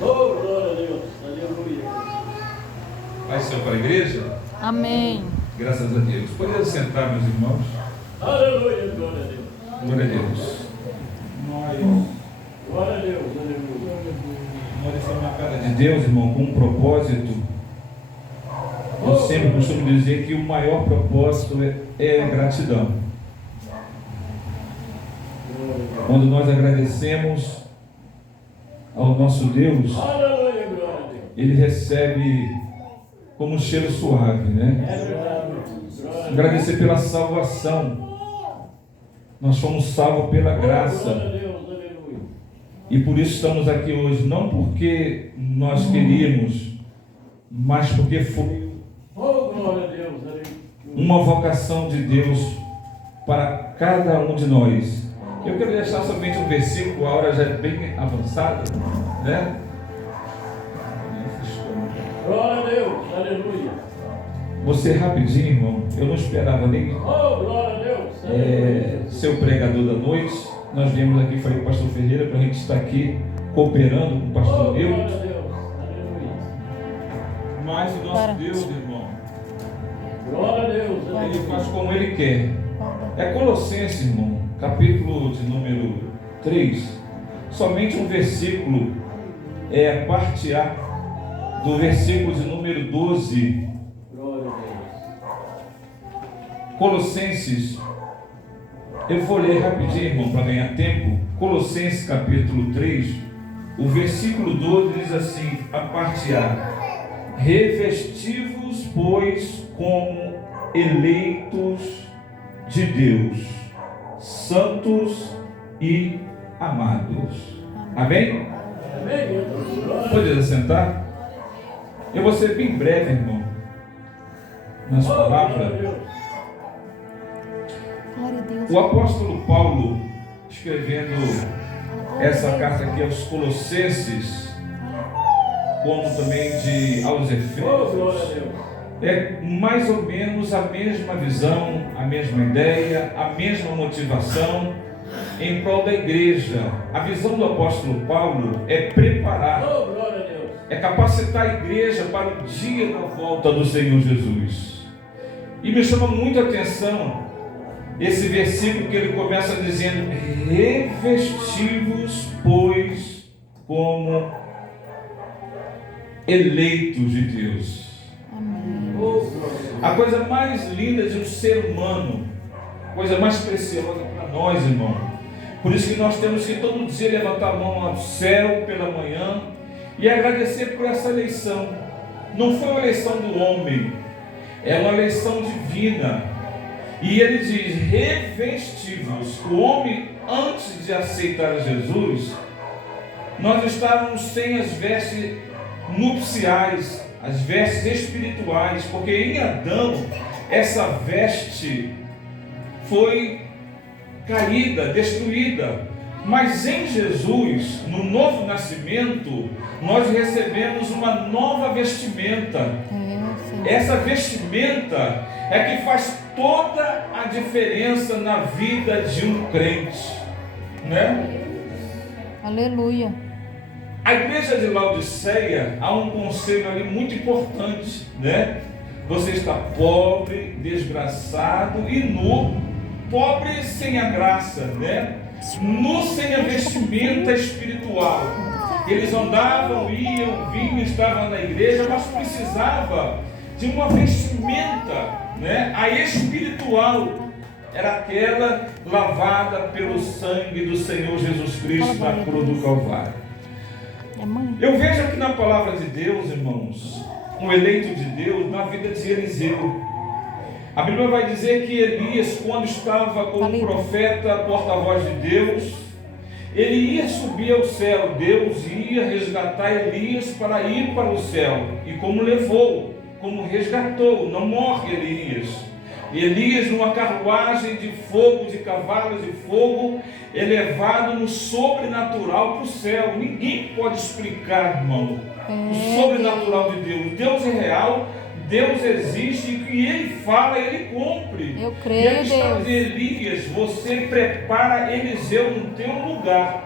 Oh, glória a Deus. Aleluia. Paz seja para a igreja. Amém. Graças a Deus. Podemos sentar, meus irmãos. Aleluia, glória a Deus. Glória a Deus. Glória a Deus, aleluia. Nós estamos na casa de Deus, irmão, com um propósito. Eu sempre costumo dizer que o maior propósito é a gratidão. Quando nós agradecemos ao nosso Deus, Aleluia, glória a Deus. Ele recebe como um cheiro suave, né? É verdade. Agradecer pela salvação. Nós fomos salvos pela graça. Glória a Deus, aleluia. E por isso estamos aqui hoje, não porque nós queríamos, mas porque foi Oh, glória a Deus, aleluia. uma vocação de Deus para cada um de nós. Eu quero deixar somente um versículo, a hora já é bem avançada, né? Glória a Deus, aleluia. Você rapidinho, irmão, eu não esperava nem Oh, glória a Deus. ser o pregador da noite. Nós viemos aqui, falei com o pastor Ferreira, para a gente estar aqui cooperando com o Oh, pastor glória Deus. a Deus, aleluia. Mas o nosso Deus, irmão, Glória a Deus, Ele aleluia. faz como Ele quer. É Colossenses, irmão, capítulo de número 3, somente um versículo, a parte A, do versículo de número 12. Glória a Deus. Colossenses, eu vou ler rapidinho, irmão, para ganhar tempo. Colossenses capítulo 3, o versículo 12 diz assim, a parte A: revesti-vos, pois, como eleitos de Deus, santos e amados. Amém? Amém, Deus. Glória a Deus. Pode assentar? Eu vou ser bem breve, irmão, nas Oh, glória a palavras. Deus. Glória a Deus. O apóstolo Paulo, escrevendo essa carta aqui aos Colossenses, como também aos Oh, glória a Efésios, Deus. é mais ou menos a mesma visão, a mesma ideia, a mesma motivação em prol da igreja. A visão do apóstolo Paulo é preparar, Oh, glória a Deus. é capacitar a igreja para o dia da volta do Senhor Jesus. E me chama muito a atenção esse versículo que ele começa dizendo: revesti-vos, pois, como eleitos de Deus. Amém. Oh, glória a Deus. A coisa mais linda de um ser humano, coisa mais preciosa para nós, irmão. Por isso que nós temos que todo dia levantar a mão ao céu pela manhã e agradecer por essa eleição. Não foi uma eleição do homem, é uma eleição divina. E ele diz: revesti-vos. O homem, antes de aceitar Jesus, nós estávamos sem as vestes nupciais, as vestes espirituais, porque em Adão essa veste foi caída, destruída. Mas em Jesus, no novo nascimento, nós recebemos uma nova vestimenta. Essa vestimenta é que faz toda a diferença na vida de um crente, né? Aleluia. A igreja de Laodiceia, há um conselho ali muito importante, né? Você está pobre, desgraçado e nu. Pobre sem a graça, né? Nu sem a vestimenta espiritual. Eles andavam, iam, vinham, estavam na igreja, mas precisava de uma vestimenta, né? A espiritual era aquela lavada pelo sangue do Senhor Jesus Cristo na cruz do Calvário. Eu vejo aqui na palavra de Deus, irmãos, um eleito de Deus na vida de Eliseu. A Bíblia vai dizer que Elias, quando estava como profeta, porta-voz de Deus, ele ia subir ao céu. Deus ia resgatar Elias para ir para o céu. E como levou, como resgatou, não morre Elias. Elias, numa carruagem de fogo, de cavalos de fogo, é levado no sobrenatural para o céu. Ninguém pode explicar, irmão, o sobrenatural de Deus. Deus é real, Deus existe, e o que Ele fala, Ele cumpre. Eu creio, e aqui está Deus. de Elias: você prepara Eliseu no teu lugar,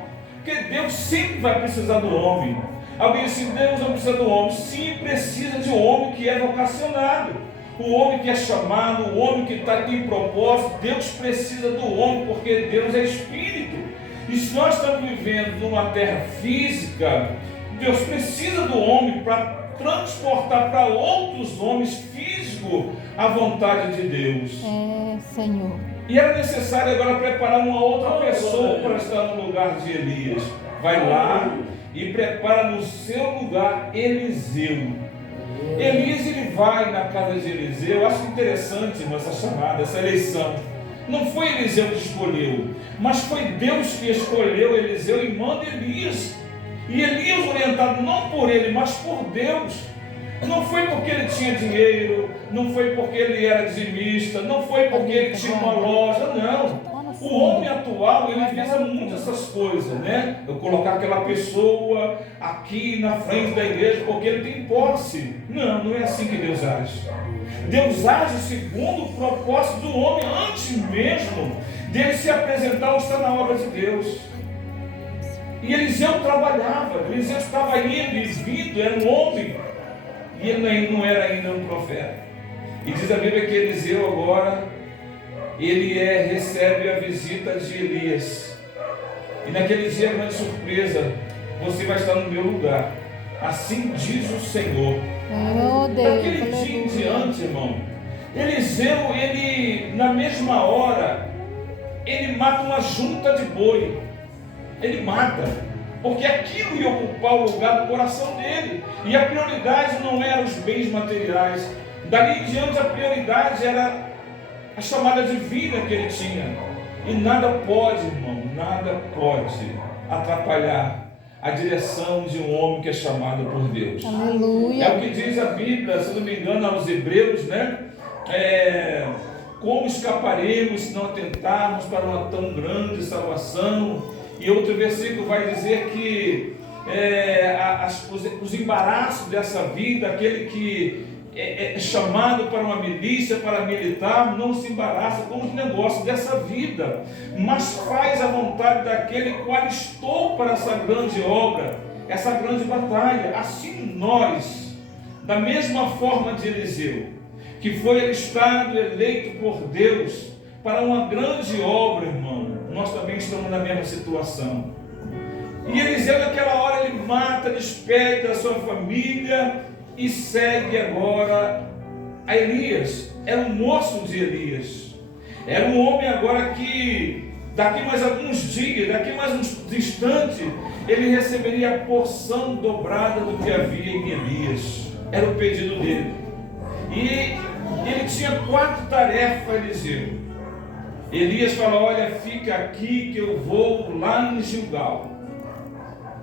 Porque Deus sempre vai precisar do homem. Alguém disse, Deus não precisa do homem. Sim, precisa de um homem que é vocacionado. O homem que é chamado, o homem que tem propósito. Deus precisa do homem, porque Deus é espírito. E se nós estamos vivendo numa terra física, Deus precisa do homem para transportar para outros homens físicos a vontade de Deus. É, Senhor. E era necessário agora preparar uma outra pessoa para estar no lugar de Elias. Vai lá e prepara no seu lugar Eliseu. Elias, ele vai na casa de Eliseu. Eu acho interessante, irmão, essa chamada, essa eleição. Não foi Eliseu que escolheu, mas foi Deus que escolheu Eliseu e manda Elias. E Elias, orientado não por ele, mas por Deus. Não foi porque ele tinha dinheiro, não foi porque ele era dizimista, não foi porque ele tinha uma loja, não. O homem atual, ele visa muito essas coisas, né? Eu colocar aquela pessoa aqui na frente da igreja porque ele tem posse. Não, não é assim que Deus age. Deus age segundo o propósito do homem, antes mesmo dele se apresentar ou estar na obra de Deus. E Eliseu trabalhava, Eliseu estava indo e vindo, era um homem, e ele não era ainda um profeta. E diz a Bíblia que Eliseu agora, ele recebe a visita de Elias. E naquele dia, grande surpresa, você vai estar no meu lugar. Assim diz o Senhor. Oh, Deus, Daquele dia em diante, irmão, Eliseu, ele, na mesma hora, ele mata uma junta de boi. Ele mata, porque aquilo ia ocupar o lugar do coração dele. E a prioridade não eram os bens materiais. Dali em diante a prioridade era a chamada divina que ele tinha. E nada pode, irmão, nada pode atrapalhar a direção de um homem que é chamado por Deus. Aleluia. É o que diz a Bíblia, se não me engano, aos Hebreus, né? Como escaparemos se não atentarmos para uma tão grande salvação? E outro versículo vai dizer que os embaraços dessa vida, aquele que é chamado para uma milícia, para militar, não se embaraça com os negócios dessa vida, mas faz a vontade daquele qual estou para essa grande obra, essa grande batalha. Assim nós, da mesma forma de Eliseu, que foi alistado, eleito por Deus para uma grande obra, irmão, nós também estamos na mesma situação. E Eliseu naquela hora ele mata, despede da sua família e segue agora a Elias. Era um moço de Elias, era um homem agora que daqui mais alguns dias, daqui mais uns instantes, ele receberia a porção dobrada do que havia em Elias. Era o pedido dele. E ele tinha 4 tarefas, Eliseu. Elias fala, olha, fica aqui que eu vou lá em Gilgal.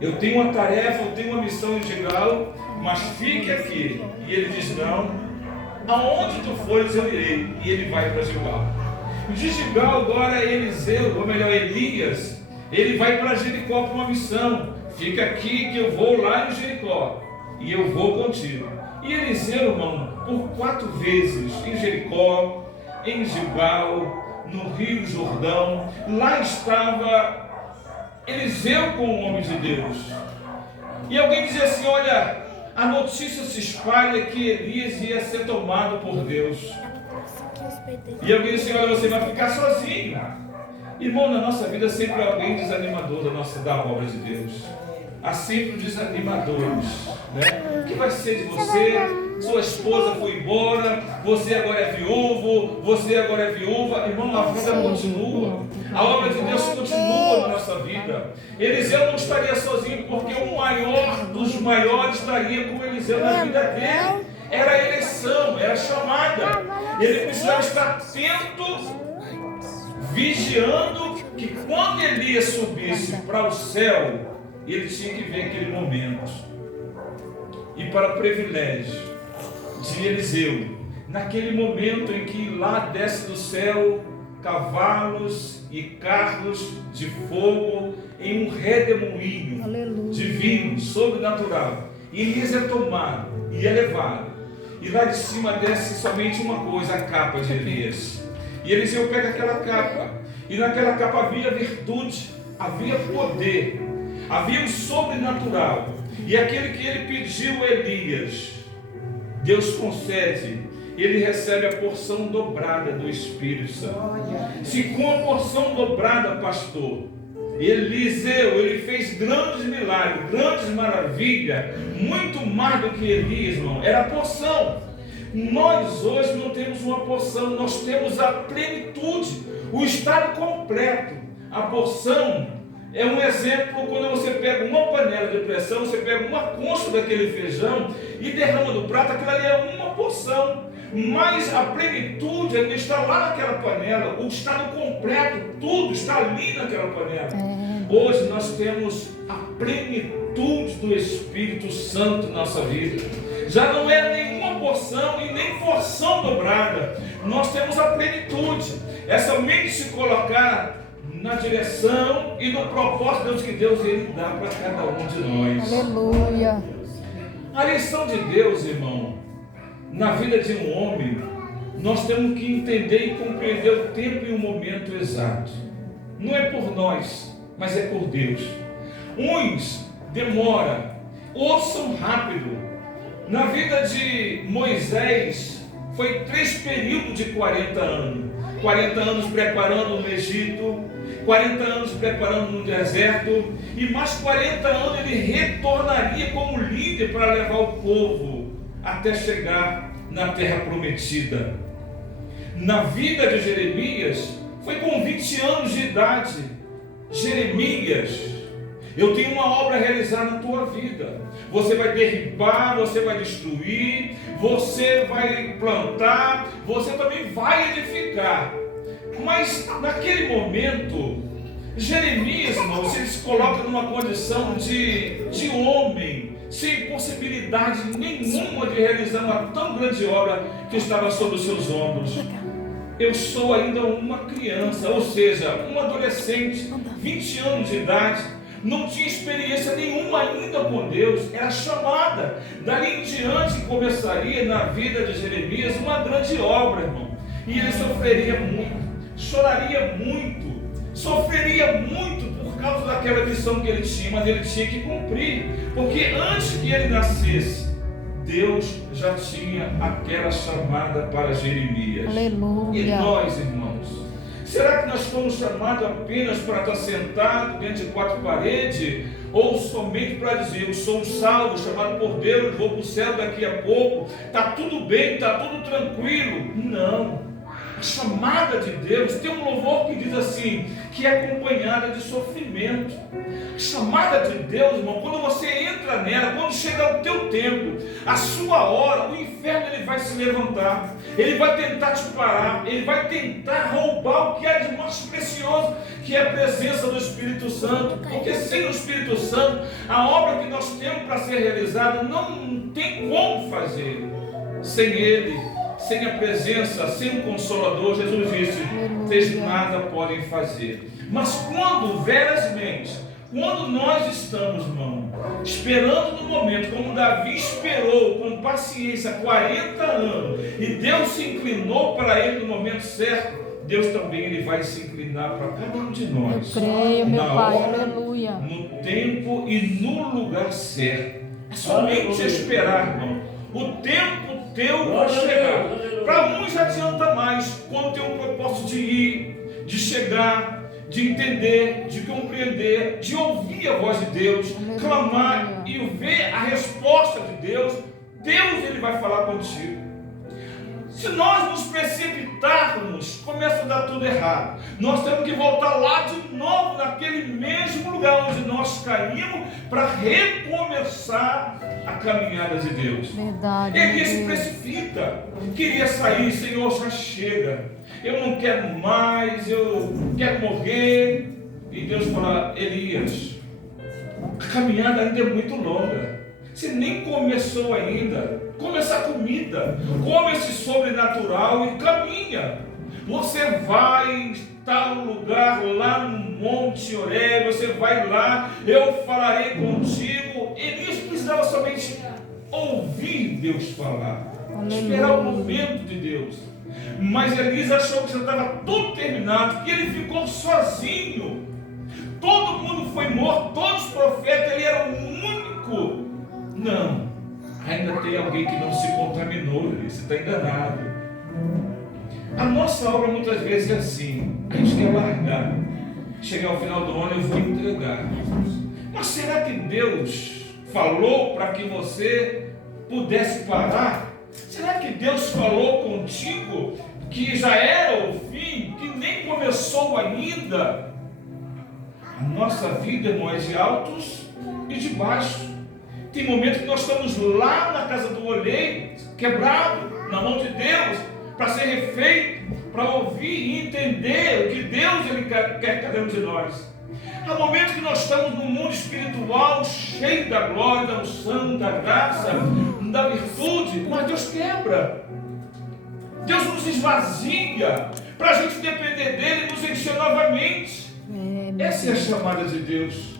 Eu tenho uma tarefa, eu tenho uma missão em Gilgal, mas fique aqui. E ele diz, não, aonde tu fores eu irei. E ele vai para Gilgal. De Gilgal agora Eliseu, ou melhor Elias, ele vai para Jericó para uma missão. Fica aqui que eu vou lá em Jericó. E eu vou contigo. E Eliseu, irmão, por 4 vezes em Jericó, em Gilgal, no Rio Jordão, lá estava Eliseu com o homem de Deus. E alguém dizia assim, olha, a notícia se espalha que Elias ia ser tomado por Deus. E alguém disse assim, olha, você vai ficar sozinho. Irmão, na nossa vida sempre há alguém desanimador da obra de Deus. Há sempre desanimadores, né? O que vai ser de você? Sua esposa foi embora, você agora é viúvo, você agora é viúva. Irmão, a vida continua. A obra de Deus continua na nossa vida. Eliseu não estaria sozinho, porque o maior dos maiores estaria com Eliseu na vida dele. Era a eleição, era a chamada. Ele precisava estar atento, vigiando, que quando Elias subisse para o céu, ele tinha que ver aquele momento. E para o privilégio de Eliseu, naquele momento em que lá desce do céu cavalos e carros de fogo em um redemoinho divino, sobrenatural. E Elias é tomado e é levado. E lá de cima desce somente uma coisa, a capa de Elias. E Eliseu pega aquela capa. E naquela capa havia virtude, havia poder. Havia um sobrenatural. E aquele que ele pediu a Elias, Deus concede. Ele recebe a porção dobrada do Espírito Santo. Se com a porção dobrada, pastor, Eliseu, ele fez grandes milagres, grandes maravilhas, muito mais do que Elias, irmão. Era a porção. Nós hoje não temos uma porção, nós temos a plenitude, o estado completo. A porção é um exemplo quando você pega uma panela de pressão, você pega uma concha daquele feijão e derrama no prato, aquilo ali é uma porção. Mas a plenitude ainda está lá naquela panela, o estado completo, tudo está ali naquela panela. Hoje nós temos a plenitude do Espírito Santo na nossa vida. Já não é nenhuma porção e nem porção dobrada. Nós temos a plenitude. É somente se colocar na direção e no propósito que Deus ele dá para cada um de nós. Aleluia. A lição de Deus, irmão, na vida de um homem, nós temos que entender e compreender o tempo e o momento exato. Não é por nós, mas é por Deus. Uns demora, outros são rápido. Na vida de Moisés, foi 3 períodos de 40 anos. 40 anos preparando no Egito, 40 anos preparando no deserto, e mais 40 anos ele retornaria como líder para levar o povo até chegar na terra prometida. Na vida de Jeremias, foi com 20 anos de idade. Jeremias, eu tenho uma obra a realizar na tua vida. Você vai derribar, você vai destruir, você vai plantar, você também vai edificar. Mas naquele momento, Jeremias, irmão, se coloca numa condição de homem, sem possibilidade nenhuma de realizar uma tão grande obra que estava sobre os seus ombros. Eu sou ainda uma criança, ou seja, um adolescente, 20 anos de idade, não tinha experiência nenhuma ainda com Deus, era chamada. Dali em diante começaria na vida de Jeremias uma grande obra, irmão. E ele sofreria muito, choraria muito, sofreria muito por causa daquela missão que ele tinha, mas ele tinha que cumprir, porque antes que ele nascesse, Deus já tinha aquela chamada para Jeremias. Aleluia. E nós, irmãos, será que nós fomos chamados apenas para estar sentado dentro de 4 paredes? Ou somente para dizer, eu sou um salvo, chamado por Deus, vou para o céu daqui a pouco, está tudo bem, está tudo tranquilo? Não. A chamada de Deus tem um louvor que diz assim, que é acompanhada de sofrimento. A chamada de Deus, irmão, quando você entra nela, quando chegar o teu tempo, a sua hora, o inferno ele vai se levantar, ele vai tentar te parar, ele vai tentar roubar o que é de mais precioso, que é a presença do Espírito Santo, porque sem o Espírito Santo, a obra que nós temos para ser realizada não tem como fazer. Sem ele, sem a presença, sem o Consolador, Jesus disse, vocês nada podem fazer. Mas quando, verazmente, quando nós estamos, irmão, esperando no momento, como Davi esperou com paciência 40 anos, e Deus se inclinou para ele no momento certo, Deus também ele vai se inclinar para cada um de nós. Eu creio, meu na Pai, hora, aleluia. no tempo e no lugar certo. É somente esperar, irmão. O tempo teu vai chegar. Para uns adianta mais, quando tem um propósito de ir, de chegar, de entender, de compreender, de ouvir a voz de Deus, clamar e ver a resposta de Deus. Deus ele vai falar contigo. Se nós nos precipitarmos, começa a dar tudo errado. Nós temos que voltar lá de novo, naquele mesmo lugar onde nós caímos, para recomeçar a caminhada de Deus. Verdade. Ele se precipita, queria sair, Senhor, já chega. Eu não quero mais, eu quero morrer. E Deus fala, Elias, a caminhada ainda é muito longa. Você nem começou ainda. Come essa comida, come esse sobrenatural e caminha. Você vai estar no lugar lá no Monte Horebe, você vai lá, eu falarei contigo. Elias precisava somente ouvir Deus falar, esperar o momento de Deus. Mas Elias achou que já estava tudo terminado, e ele ficou sozinho. todo mundo foi morto, todos os profetas, ele era o único. Não, ainda tem alguém que não se contaminou, você está enganado. A nossa obra muitas vezes é assim, a gente quer largar, chegar ao final do ano eu vou entregar. Mas será que Deus falou para que você pudesse parar? Será que Deus falou contigo que já era o fim, que nem começou ainda? A nossa vida, irmão, é de altos e de baixos. Tem momentos que nós estamos lá na casa do olheiro, quebrado, na mão de Deus, para ser refeito, para ouvir e entender o que Deus ele quer cada um de nós. Há momentos que nós estamos no mundo espiritual, cheio da glória, da unção, da graça, da virtude, mas Deus quebra. Deus nos esvazia para a gente depender dele e nos encher novamente. Essa é a chamada de Deus.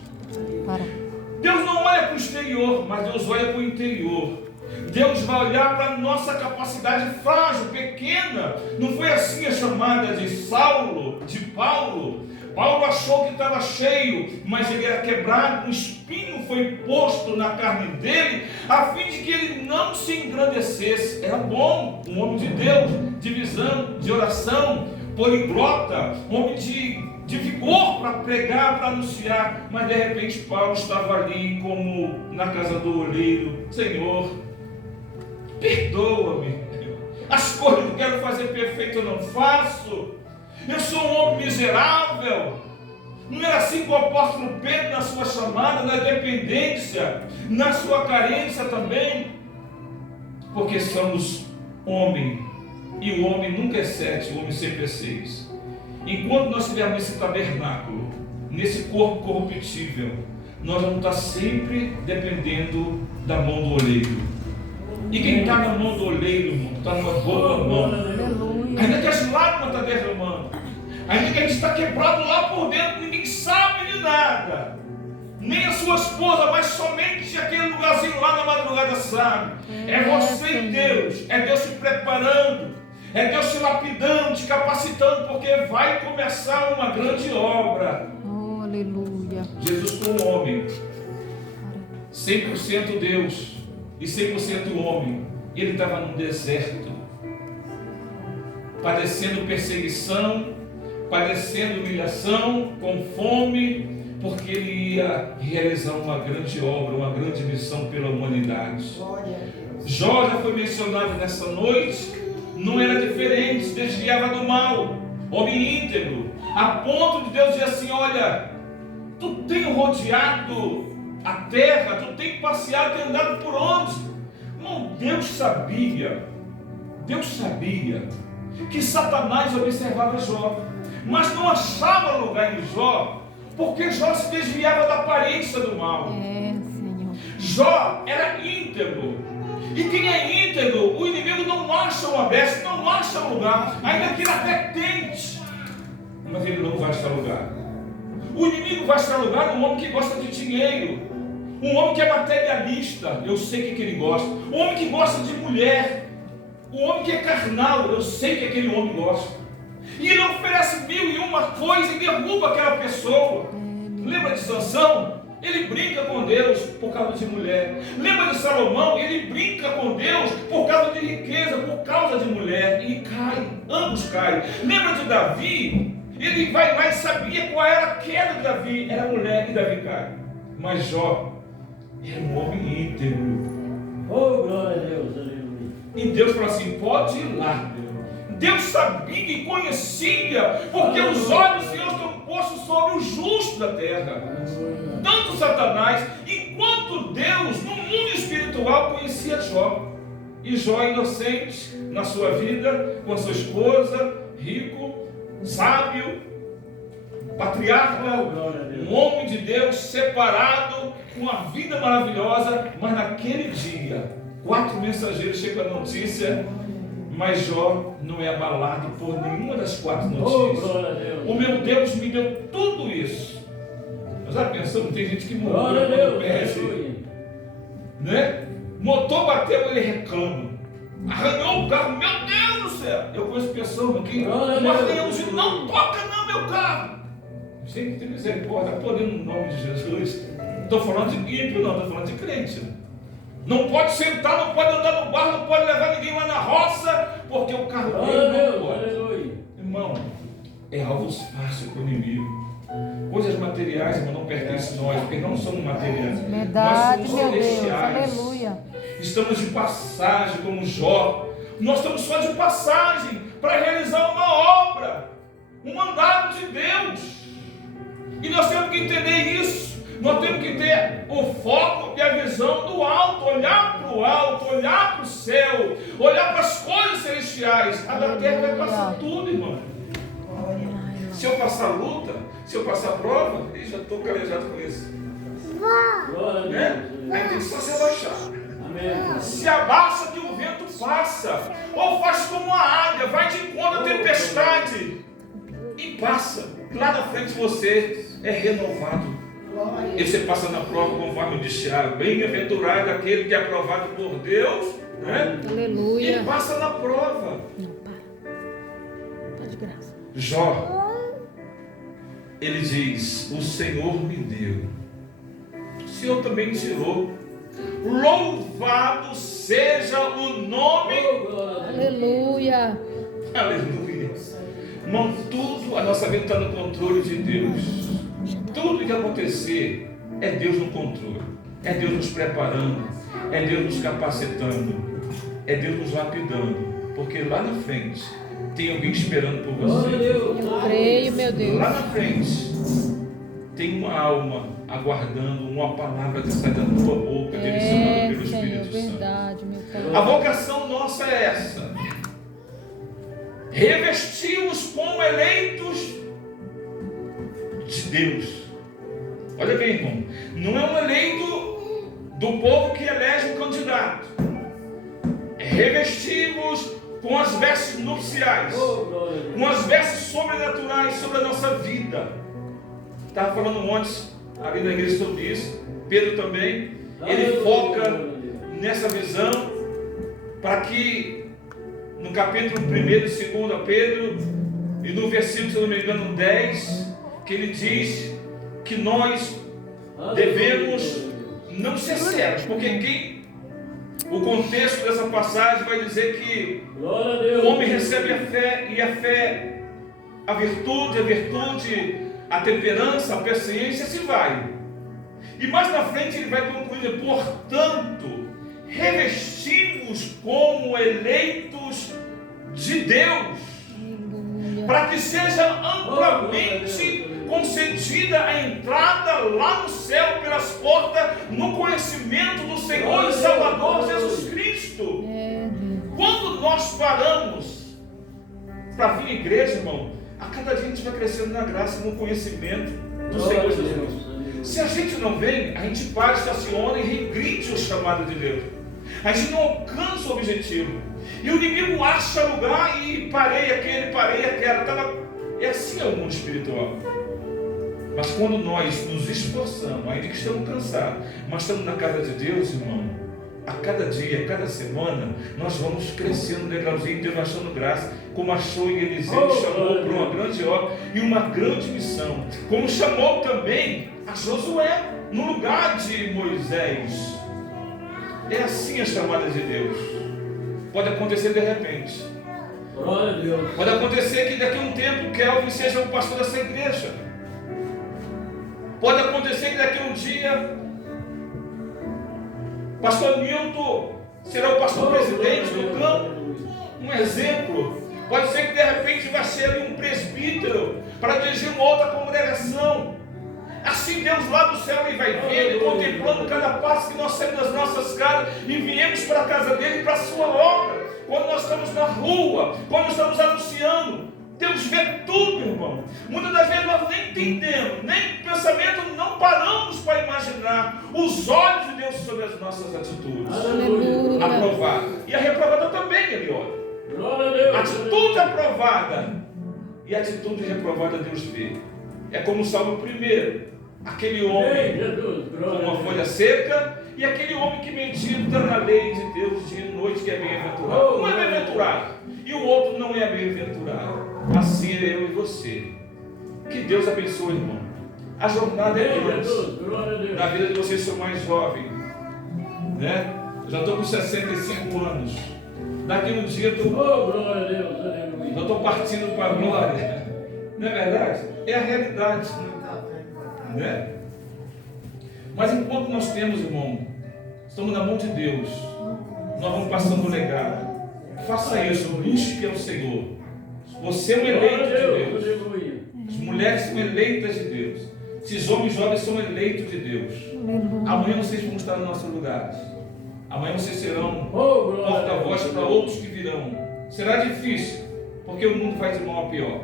Deus não olha para o exterior, mas Deus olha para o interior. Deus vai olhar para a nossa capacidade frágil, pequena. Não foi assim a chamada de Saulo, de Paulo. Paulo achou que estava cheio, mas ele era quebrado, um espinho foi posto na carne dele, a fim de que ele não se engrandecesse. Era bom, um homem de Deus, de visão, de oração, poliglota, homem de vigor para pregar, para anunciar, mas de repente Paulo estava ali como na casa do oleiro. Senhor, perdoa-me, as coisas que eu quero fazer perfeito eu não faço. Eu sou um homem miserável. Não era assim com o apóstolo Pedro na sua chamada, na dependência, na sua carência também? Porque somos homem, e o homem nunca é 7, o homem sempre é 6. Enquanto nós estivermos nesse tabernáculo, nesse corpo corruptível, nós vamos estar sempre dependendo da mão do oleiro. E quem está na mão do oleiro, irmão, está numa boa mão. Ainda que as lágrimas estão derramando, ainda que a gente está quebrado lá por dentro, ninguém sabe de nada, nem a sua esposa, mas somente aquele lugarzinho lá na madrugada sabe. É você e Deus, é Deus se preparando, é Deus se lapidando, te capacitando, porque vai começar uma grande obra. Oh, aleluia. Jesus como homem, 100% Deus e 100% homem, ele estava num deserto, padecendo perseguição, padecendo humilhação, com fome, porque ele ia realizar uma grande obra, uma grande missão pela humanidade. Jó já foi mencionado nessa noite, não era diferente, se desviava do mal, homem íntegro, a ponto de Deus dizer assim: olha, tu tem rodeado a terra, tu tem passeado, tem andado por onde? Irmão, Deus sabia que Satanás observava Jó, mas não achava lugar em Jó, porque Jó se desviava da aparência do mal. Senhor. Jó era íntegro, e quem é íntegro, o inimigo não acha uma brecha, não acha lugar, ainda que ele até tente, mas ele não vai achar lugar. O inimigo vai achar lugar num homem que gosta de dinheiro, um homem que é materialista, eu sei o que ele gosta, um homem que gosta de mulher, um homem que é carnal, eu sei que aquele homem gosta. E ele oferece 1001 coisas e derruba aquela pessoa. Lembra de Sansão? Ele brinca com Deus por causa de mulher. Lembra de Salomão? Ele brinca com Deus por causa de riqueza, por causa de mulher. E cai, ambos caem. Lembra de Davi? Ele vai lá e sabia qual era a queda de Davi. Era mulher e Davi cai. Mas Jó era um homem íntegro. Oh, glória a Deus, aleluia. E Deus falou assim: pode ir lá. Deus sabia e conhecia, porque os olhos do Senhor estão postos sobre o justo da terra. Tanto Satanás, enquanto Deus, no mundo espiritual, conhecia Jó. E Jó, inocente na sua vida, com a sua esposa, rico, sábio, patriarca, um homem de Deus, separado, com uma vida maravilhosa. Mas naquele dia, 4 mensageiros chegam a notícia, mas Jó não é abalado por nenhuma das 4 notícias. O meu Deus me deu tudo isso. Nós já pensamos, tem gente que morreu quando perde, né? Motor bateu, ele reclama. Arranhou o carro, meu Deus do céu. Eu conheço pessoas aqui, um arranhãozinho, não toca não meu carro. Sim, tem misericórdia. Aplaudindo no nome de Jesus. Não estou falando de ímpio, não, estou falando de crente. Não pode sentar, não pode andar no barro, não pode levar ninguém lá na roça, porque o carro dele não pode. Aleluia. Irmão, é algo fácil para o inimigo. Coisas materiais, irmão, não pertencem a nós, porque não somos materiais. Verdade, nós somos meu Deus. celestiais. Aleluia. Estamos de passagem, como Jó. Nós estamos só de passagem para realizar uma obra, um mandato de Deus. E nós temos que entender isso. Nós temos que ter o foco e a visão do alto, olhar para o alto, olhar para o céu, olhar para as coisas celestiais. A da terra vai passar tudo, irmão. Se eu passar luta, se eu passar prova, eu já estou calejado com isso. Glória a Né? Deus. Aí tem que só se abaixar. Amém. Se abaixa que o vento passa, ou faz como a águia, vai de encontro à tempestade e passa. Lá na frente você é renovado. E você passa na prova conforme diz Tiago, bem-aventurado aquele que é aprovado por Deus, né? Aleluia. E passa na prova. Não, para. Tá de graça. Jó, ele diz, o Senhor me deu, o Senhor também tirou, louvado seja o nome. Oh, glória a Deus. Aleluia. Aleluia. Irmão, tudo, a nossa vida está no controle de Deus. Tudo que acontecer é Deus no controle. É Deus nos preparando. É Deus nos capacitando. É Deus nos lapidando. Porque lá na frente tem alguém esperando por Glória a você. Deus. Eu creio, meu Deus. Lá na frente tem uma alma aguardando uma palavra que sai da tua boca, direcionada pelo Senhor, Espírito Santo. verdade, meu A Pai. vocação nossa é essa: revestimos como eleitos de Deus. Olha bem, irmão, não é um eleito do povo que elege um candidato. É revestimos com as vestes nupciais, Oh, glória a Deus. com as vestes sobrenaturais sobre a nossa vida. Estava falando ontem ali na igreja sobre isso. Pedro também, ele foca nessa visão para que no capítulo 1 e 2 Pedro e no versículo, se eu não me engano, 10, que ele diz que nós devemos não ser cegos, porque o contexto dessa passagem vai dizer que Glória a Deus. o homem recebe a fé, e a fé, a virtude, a temperança, a paciência, se vai. E mais na frente ele vai concluir, portanto, revestimos como eleitos de Deus, Aleluia. para que seja amplamente concedida a entrada lá no céu pelas portas, no conhecimento do Senhor e Salvador Jesus Cristo. É, Deus. Quando nós paramos para vir à igreja, irmão, a cada dia a gente vai crescendo na graça e no conhecimento do Senhor Jesus. Se a gente não vem, a gente para, estaciona e regride o chamado de Deus. A gente não alcança o objetivo. E o inimigo acha lugar e parei aquela. É assim é o mundo espiritual. Mas quando nós nos esforçamos, ainda que estamos cansados, mas estamos na casa de Deus, irmão, a cada dia, a cada semana, nós vamos crescendo degrauzinho, Deus achando graça, como achou em Eliseu, chamou para uma grande obra e uma grande missão, como chamou também a Josué no lugar de Moisés. É assim a chamada de Deus. Pode acontecer de repente. Glória a Deus. Pode acontecer que daqui a um tempo Kelvin seja o pastor dessa igreja. Pode acontecer que daqui a um dia pastor Nilton será o pastor presidente do campo. Um exemplo. Pode ser que de repente vai ser ali um presbítero para dirigir uma outra congregação. Assim Deus lá do céu ele vai vendo e contemplando cada passo que nós saímos das nossas casas e viemos para a casa dele, para a sua obra. Quando nós estamos na rua, quando estamos anunciando, Deus vê tudo, irmão. Muitas das vezes nós nem entendemos, nem pensamento, não paramos para imaginar os olhos de Deus sobre as nossas atitudes. Aleluia. Aprovada. E a reprovada também ele olha. Glória a Deus. Atitude aprovada e atitude reprovada Deus vê. É como o Salmo 1. Aquele homem Jesus. com Glória a uma Deus. folha seca e aquele homem que medita na lei de Deus dia e noite, que é bem-aventurado. Um é bem-aventurado e o outro não é bem-aventurado. Assim é eu e você. Que Deus abençoe, irmão. A jornada é Amém, grande. Jesus. Glória a Deus. Na vida de vocês sou mais jovem, né? Eu já estou com 65 anos. Daqui um dia eu Oh, estou glória a Deus. Aleluia. partindo para a glória. Não é verdade? É a realidade, né? Mas enquanto nós temos, irmão, estamos na mão de Deus, nós vamos passando o legado. Faça isso, busque ao Senhor. Você é um eleito Glória a de Deus. Deus. Aleluia. As mulheres são eleitas de Deus. Esses homens jovens são eleitos de Deus. Amanhã vocês vão estar no nosso lugar. Amanhã vocês serão Oh, glória a porta-voz Deus. para outros que virão. Será difícil, porque o mundo vai de mal a pior.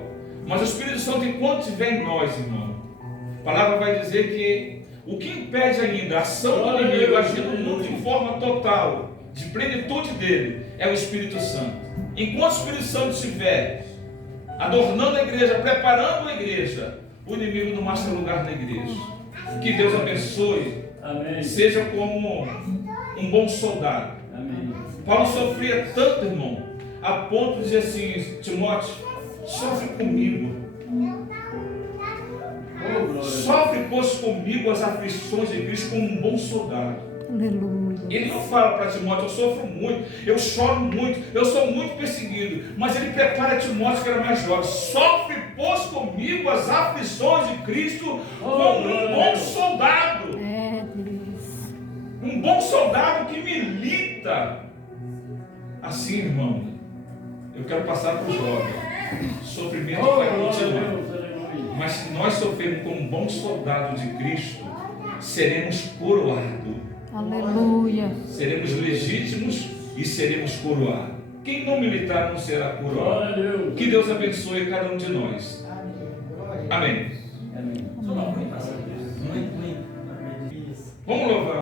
Mas o Espírito Santo, enquanto estiver em nós, irmão, a palavra vai dizer que o que impede ainda a ação do inimigo agir no mundo de forma total, de plenitude dele, é o Espírito Santo. Enquanto o Espírito Santo estiver adornando a igreja, preparando a igreja, o inimigo não acha lugar na igreja. Que Deus abençoe. Amém. Seja como um bom soldado. Amém. Paulo sofria tanto, irmão, a ponto de dizer assim: Timóteo, sofre comigo. Oh, glória a Deus. Sofre, pois, comigo as aflições de Cristo como um bom soldado. Aleluia. Ele não fala para Timóteo: eu sofro muito, eu choro muito, eu sou muito perseguido. Mas ele prepara Timóteo, que era mais jovem: sofre, pois, comigo as aflições de Cristo como um bom soldado. É, Deus. Um bom soldado que milita. Assim, irmão, eu quero passar para os jovens. Sofrimento Oh, vai glória a continuar. Deus. Aleluia. Mas se nós sofrermos como um bom soldado de Cristo, seremos coroados. Aleluia. Seremos legítimos e seremos coroados. Quem não militar não será Glória coroado. a Deus. Que Deus abençoe cada um de nós. Amém. Amém. Vamos louvar.